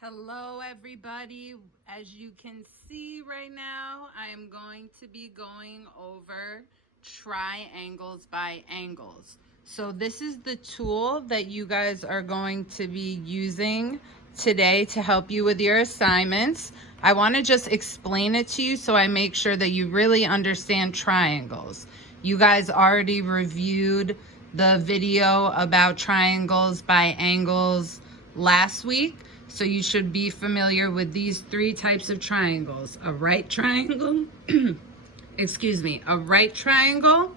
Hello everybody. As you can see right now, I am going to be going over triangles by angles. So this is the tool that you guys are going to be using today to help you with your assignments. I want to just explain it to you so I make sure that you really understand triangles. You guys already reviewed the video about triangles by angles last week. So you should be familiar with these three types of triangles: a right triangle, a right triangle,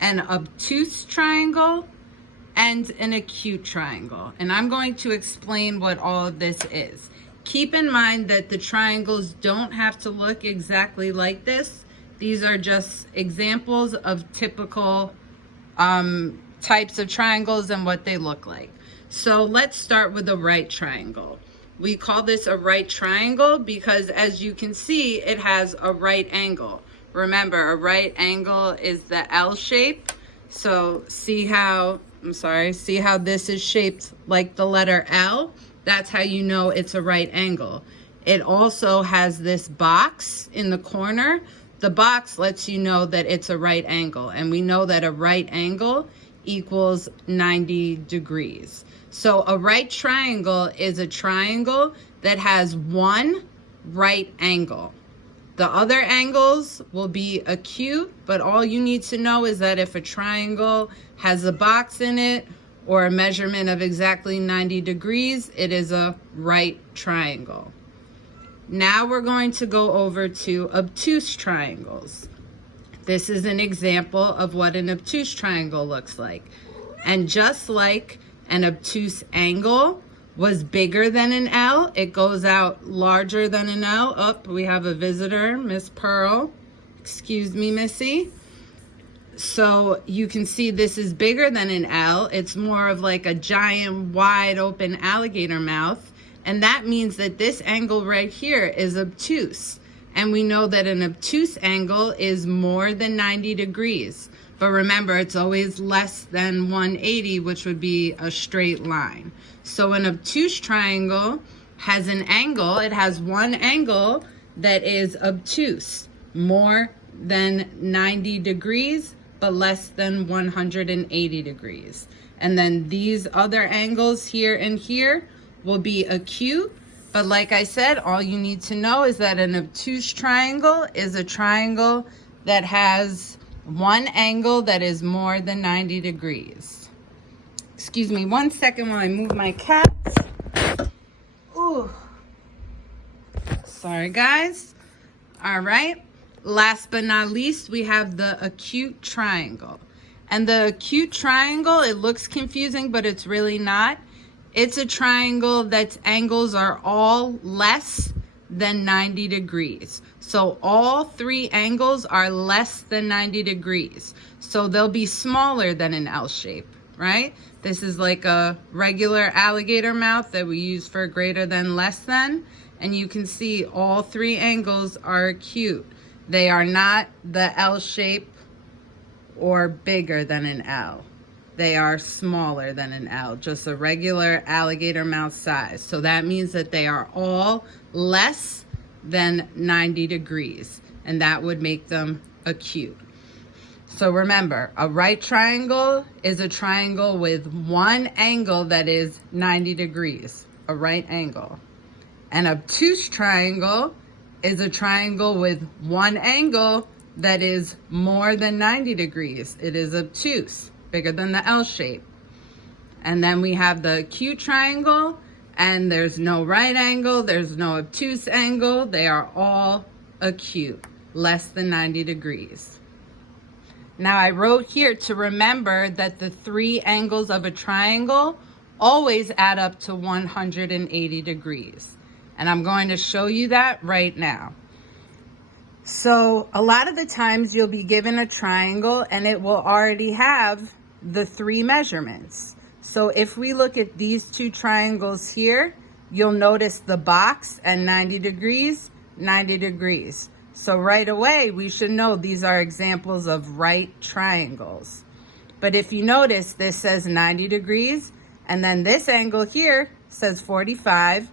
an obtuse triangle, and an acute triangle. And I'm going to explain what all of this is. Keep in mind that the triangles don't have to look exactly like this. These are just examples of typical types of triangles and what they look like. So let's start with a right triangle. We call this a right triangle because, as you can see, it has a right angle. Remember, a right angle is the L shape. So see how this is shaped like the letter L? That's how you know it's a right angle. It also has this box in the corner. The box lets you know that it's a right angle, and we know that a right angle equals 90 degrees. So a right triangle is a triangle that has one right angle. The other angles will be acute, but all you need to know is that if a triangle has a box in it or a measurement of exactly 90 degrees, it is a right triangle. Now we're going to go over to obtuse triangles. This is an example of what an obtuse triangle looks like. And just like an obtuse angle was bigger than an L, it goes out larger than an L. Oh, we have a visitor, Miss Pearl. Excuse me, Missy. So you can see this is bigger than an L. It's more of like a giant, wide open alligator mouth. And that means that this angle right here is obtuse. And we know that an obtuse angle is more than 90 degrees. But remember, it's always less than 180, which would be a straight line. So an obtuse triangle has an angle. It has one angle that is obtuse, more than 90 degrees, but less than 180 degrees. And then these other angles here and here will be acute. But like I said, all you need to know is that an obtuse triangle is a triangle that has one angle that is more than 90 degrees. Excuse me 1 second while I move my cat. Ooh. Sorry, guys. All right. Last but not least, we have the acute triangle. And the acute triangle, it looks confusing, but it's really not. It's a triangle that's angles are all less than 90 degrees. So all three angles are less than 90 degrees. So they'll be smaller than an L shape, right? This is like a regular alligator mouth that we use for greater than, less than. And you can see all three angles are acute. They are not the L shape or bigger than an L. They are smaller than an L, just a regular alligator mouth size. So that means that they are all less than 90 degrees, and that would make them acute. So remember, a right triangle is a triangle with one angle that is 90 degrees, a right angle. An obtuse triangle is a triangle with one angle that is more than 90 degrees. It is obtuse, bigger than the L shape. And then we have the acute triangle, and there's no right angle, there's no obtuse angle. They are all acute, less than 90 degrees. Now I wrote here to remember that the three angles of a triangle always add up to 180 degrees. And I'm going to show you that right now. So a lot of the times you'll be given a triangle and it will already have the three measurements. So if we look at these two triangles here, you'll notice the box at 90 degrees, 90 degrees. So right away, we should know these are examples of right triangles. But if you notice, this says 90 degrees, and then this angle here says 45,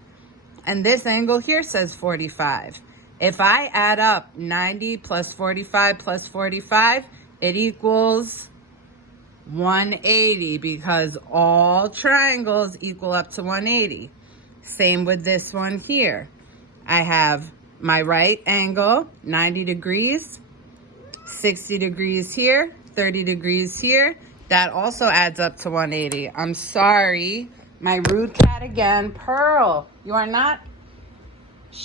And this angle here says 45. If I add up 90 plus 45 plus 45, it equals 180 because all triangles equal up to 180. Same with this one here. I have my right angle, 90 degrees, 60 degrees here, 30 degrees here. That also adds up to 180. I'm sorry, my rude cat again. Pearl, you are not,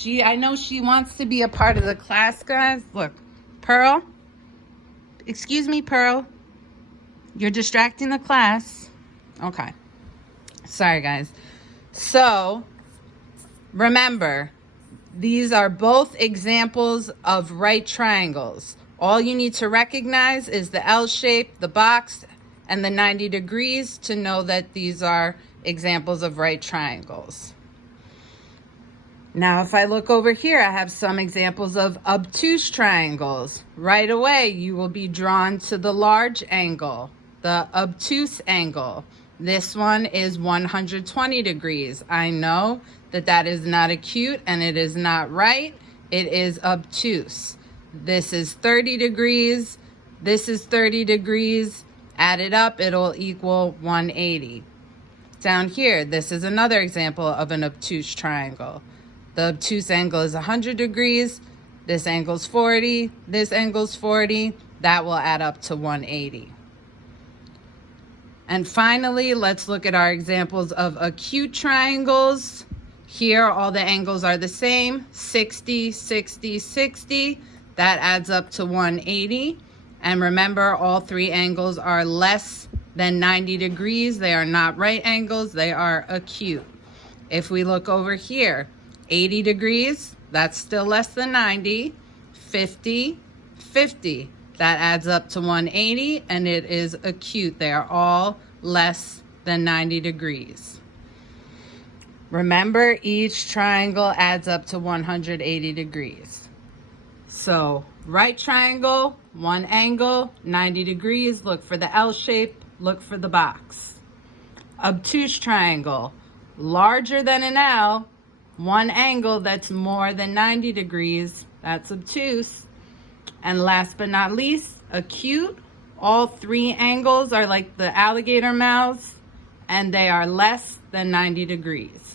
I know she wants to be a part of the class, guys. Look, Pearl, excuse me, Pearl. You're distracting the class. Okay. Sorry, guys. So, remember, these are both examples of right triangles. All you need to recognize is the L shape, the box, and the 90 degrees to know that these are examples of right triangles. Now, if I look over here, I have some examples of obtuse triangles. Right away, you will be drawn to the large angle, the obtuse angle. This one is 120 degrees. I know that that is not acute and it is not right. It is obtuse. This is 30 degrees. This is 30 degrees. Add it up, it'll equal 180. Down here, this is another example of an obtuse triangle. The obtuse angle is 100 degrees. This angle's 40. This angle's 40. That will add up to 180. And finally, let's look at our examples of acute triangles. Here, all the angles are the same, 60, 60, 60. That adds up to 180. And remember, all three angles are less than 90 degrees. They are not right angles, they are acute. If we look over here, 80 degrees, that's still less than 90. 50, 50. That adds up to 180, and it is acute. They are all less than 90 degrees. Remember, each triangle adds up to 180 degrees. So, right triangle, one angle, 90 degrees. Look for the L shape, look for the box. Obtuse triangle, larger than an L, one angle that's more than 90 degrees. That's obtuse. And last but not least, acute. All three angles are like the alligator mouths, and they are less than 90 degrees.